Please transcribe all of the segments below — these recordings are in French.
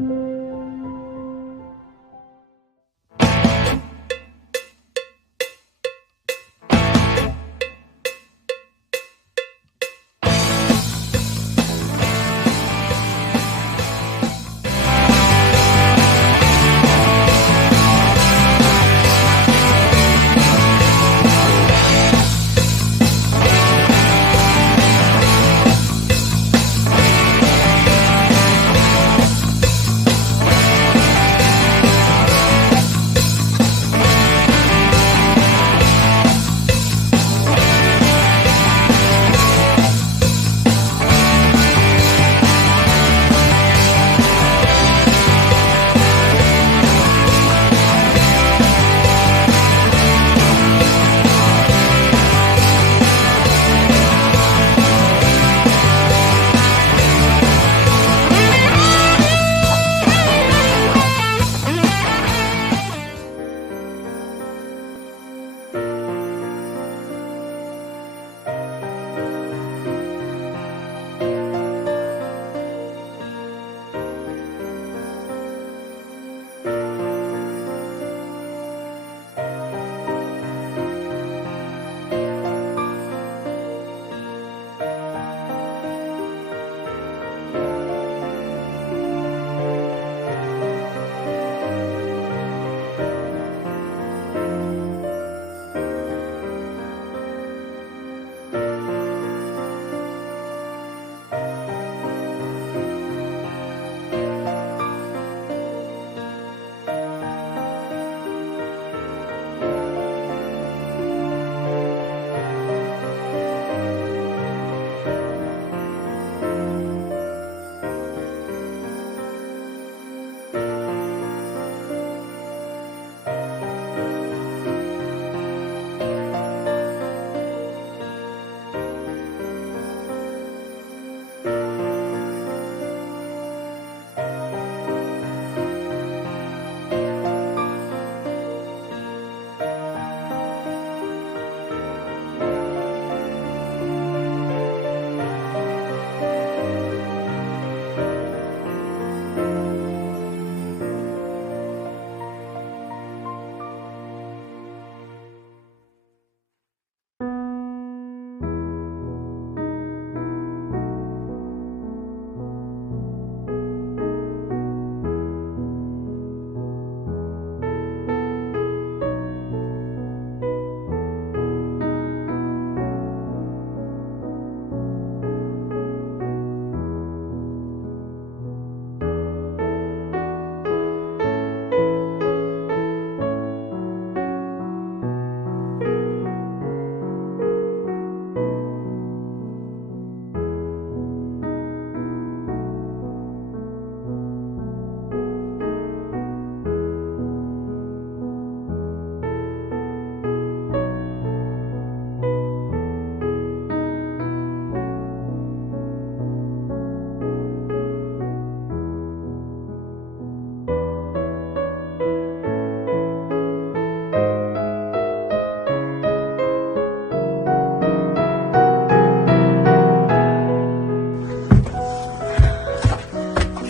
Il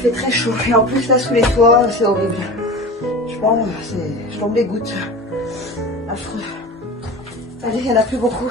fait très chaud et en plus là sous les toits c'est horrible. Je tombe les gouttes. Affreux. Allez, il n'y en a plus beaucoup.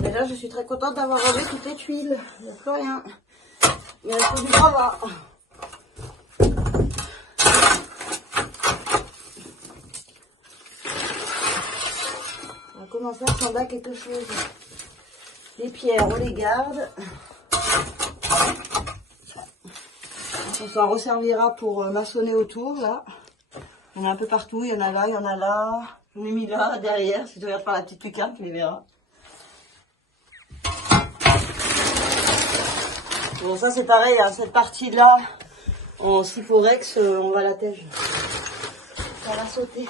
Déjà, je suis très contente d'avoir enlevé toutes les tuiles. Il n'y a plus rien. Mais il faut du travail. On va commencer à ressembler à quelque chose. Les pierres, on les garde. On s'en resservira pour maçonner autour, là. Il y en a un peu partout. Il y en a là, il y en a là. J'en ai mis là, derrière. Si tu regardes par la petite lucarne, tu les verras. Bon, ça c'est pareil, hein, cette partie-là, en Syphorex, on va la tège. Ça va sauter.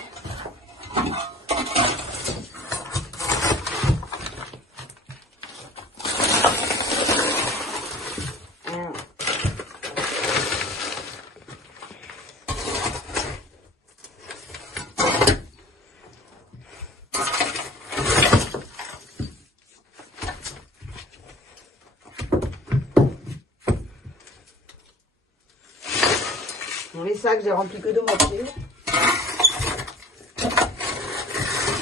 Bon, les sacs, j'ai rempli que de moitié.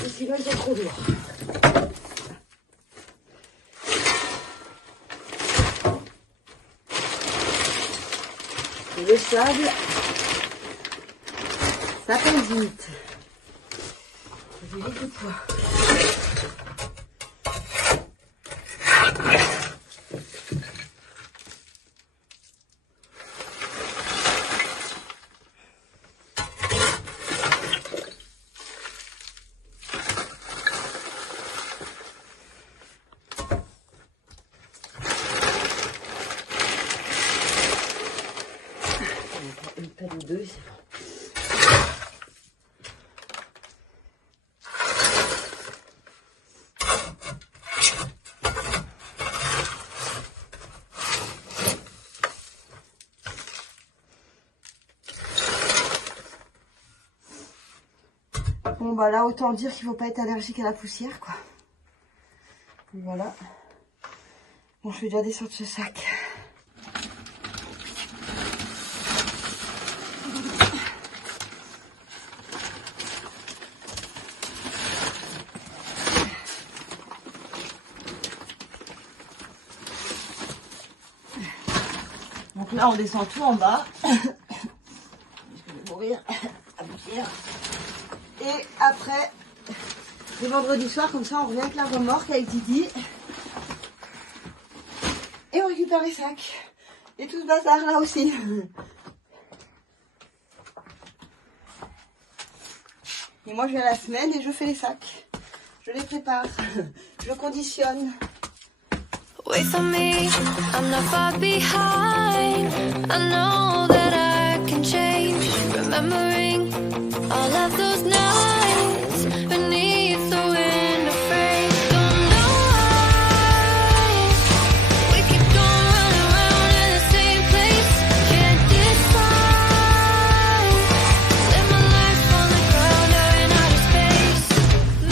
Et sinon, ils sont trop lourds. Et le sable, ça pèse vite. Ça fait vite de poids. Une pelle ou deux, c'est bon. Bon bah là autant dire qu'il ne faut pas être allergique à la poussière quoi. Et voilà. Bon je vais déjà descendre ce sac. Donc là on descend tout en bas. Je vais mourir à poussière. Et après, le vendredi soir, comme ça, on revient avec la remorque avec Titi. Et on récupère les sacs. Et tout ce bazar là aussi. Et moi, je viens la semaine et je fais les sacs. Je les prépare. Je conditionne. Wait for me, I'm not far behind. I know that I can change. Remembering all of those nights beneath the wind, afraid. Don't know why we keep going round and round in the same place. Can't decide. Live my life on the ground or in outer space.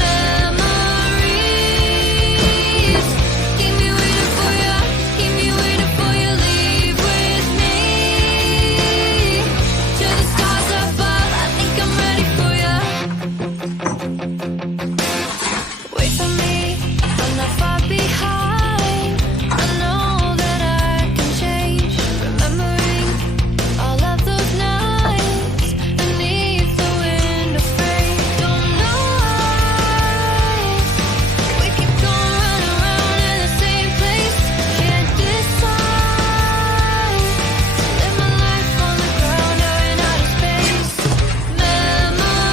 Memories keep me waiting for you. Keep me waiting for you. Leave with me to the stars above. I think I'm ready for you. Wait for me, I'm not far behind. I know that I can change. Remembering all of those nights beneath the wind, afraid. Don't know why we keep going round and round in the same place. Can't decide. Live my life on the ground or in outer space. Memories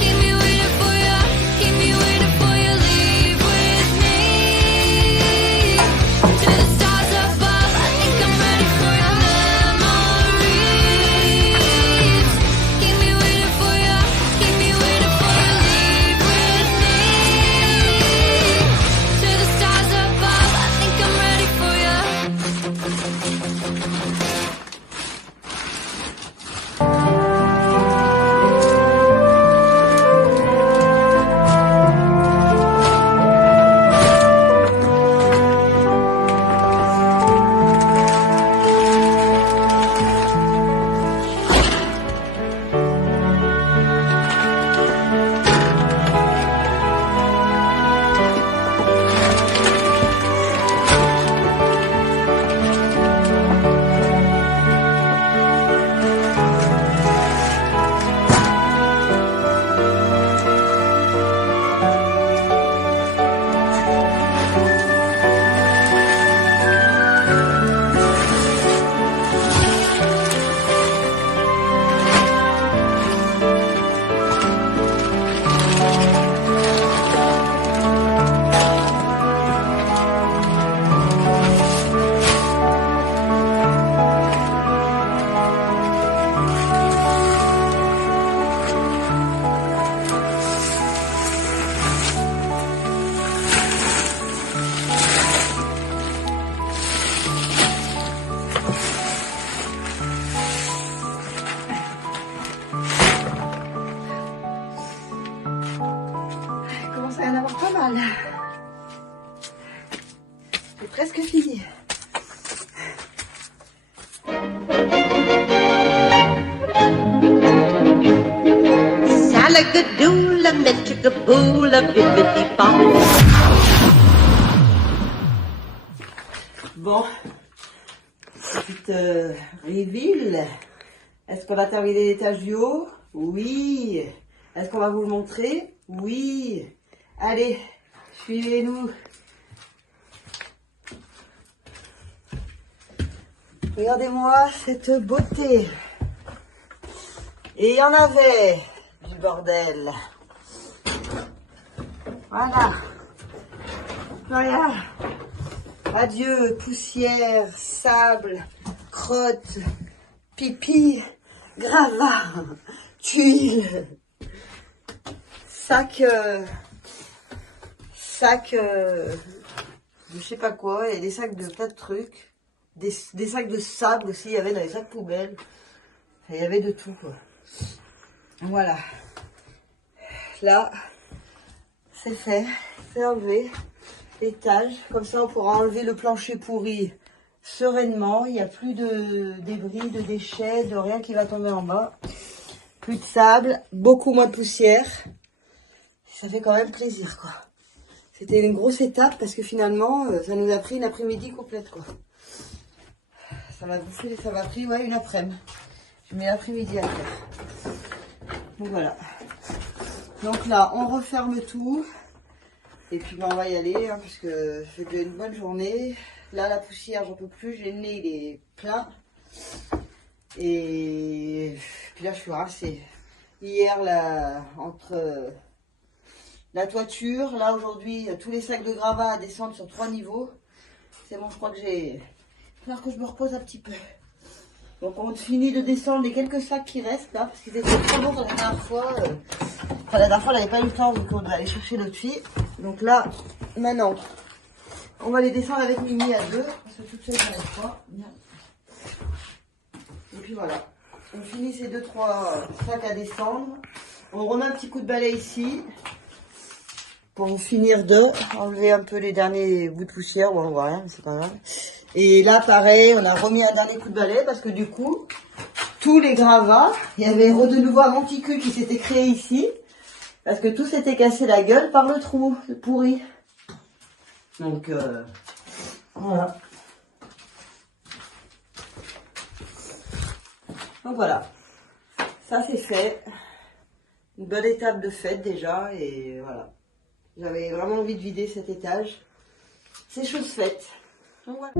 keep me waiting for you. Keep me waiting for you. Leave with me to the stars above. I think I'm ready for you. Memories keep me waiting for you. Keep me waiting for you. Leave with me to the stars above. I think I'm ready for you. Il commence à y en avoir pas mal. C'est presque fini. Ragadoula, metricaboula, bibbidi bob. Bon, petite reveal. Est-ce qu'on a terminé l'étage du haut? Oui. Est-ce qu'on va vous le montrer? Oui. Allez, suivez-nous. Regardez-moi cette beauté. Et il y en avait du bordel. Voilà. Voilà. Adieu, poussière, sable, crotte, pipi, gravat, tuiles, sac, je sais pas quoi, et des sacs de tas de trucs, des sacs de sable aussi, il y avait dans les sacs poubelles, il y avait de tout quoi. Voilà. Là, c'est fait, c'est enlevé. Étage, comme ça on pourra enlever le plancher pourri sereinement, il n'y a plus de débris, de déchets, de rien qui va tomber en bas, plus de sable, beaucoup moins de poussière, ça fait quand même plaisir quoi. C'était une grosse étape parce que finalement ça nous a pris une après-midi complète quoi. Ça m'a pris ouais, une après-midi, j'ai mis l'après-midi à faire. Donc voilà, donc là on referme tout. Et puis on va y aller, hein, parce que j'ai déjà une bonne journée. Là, la poussière, j'en peux plus. J'ai le nez, il est plein. Et puis là, je suis rincée. Hier, là, entre la toiture, là, aujourd'hui, tous les sacs de gravats descendent sur 3 niveaux. C'est bon, je crois que j'ai... Il va falloir que je me repose un petit peu. Donc, on finit de descendre les quelques sacs qui restent, là, parce qu'ils étaient trop lourds la dernière fois. Enfin, la dernière fois, on n'avait pas eu le temps, donc on devait aller chercher l'autre fille. Donc là, maintenant, on va les descendre avec Mimi à deux, parce que toute seule, je n'arrive pas. Et puis voilà, on finit ces 2-3 sacs à descendre. On remet un petit coup de balai ici, pour finir de enlever un peu les derniers bouts de poussière. Bon, on voit rien, mais c'est pas grave. Et là, pareil, on a remis un dernier coup de balai, parce que du coup, tous les gravats, il y avait de nouveau un monticule qui s'était créé ici. Parce que tout s'était cassé la gueule par le trou pourri. Donc, voilà. Donc voilà. Ça c'est fait. Une bonne étape de fête déjà. Et voilà. J'avais vraiment envie de vider cet étage. C'est chose faite. Donc voilà.